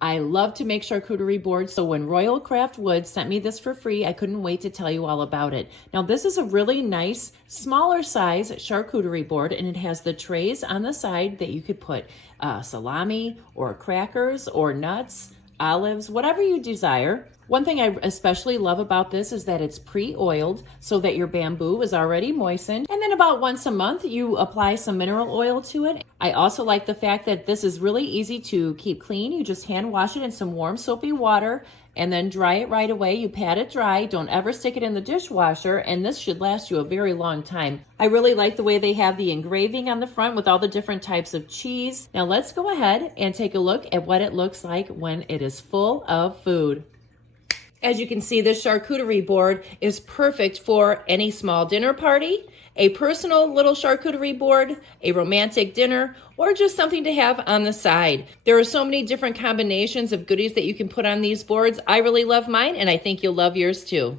I love to make charcuterie boards, so when Royal Craft Wood sent me this for free, I couldn't wait to tell you all about it. Now, this is a really nice, smaller size charcuterie board, and it has the trays on the side that you could put salami or crackers or nuts, olives, whatever you desire. One thing I especially love about this is that it's pre-oiled so that your bamboo is already moistened. And then about once a month, you apply some mineral oil to it. I also like the fact that this is really easy to keep clean. You just hand wash it in some warm soapy water and then dry it right away. You pat it dry. Don't ever stick it in the dishwasher, and this should last you a very long time. I really like the way they have the engraving on the front with all the different types of cheese. Now let's go ahead and take a look at what it looks like when it is full of food. As you can see, this charcuterie board is perfect for any small dinner party, a personal little charcuterie board, a romantic dinner, or just something to have on the side. There are so many different combinations of goodies that you can put on these boards. I really love mine, and I think you'll love yours too.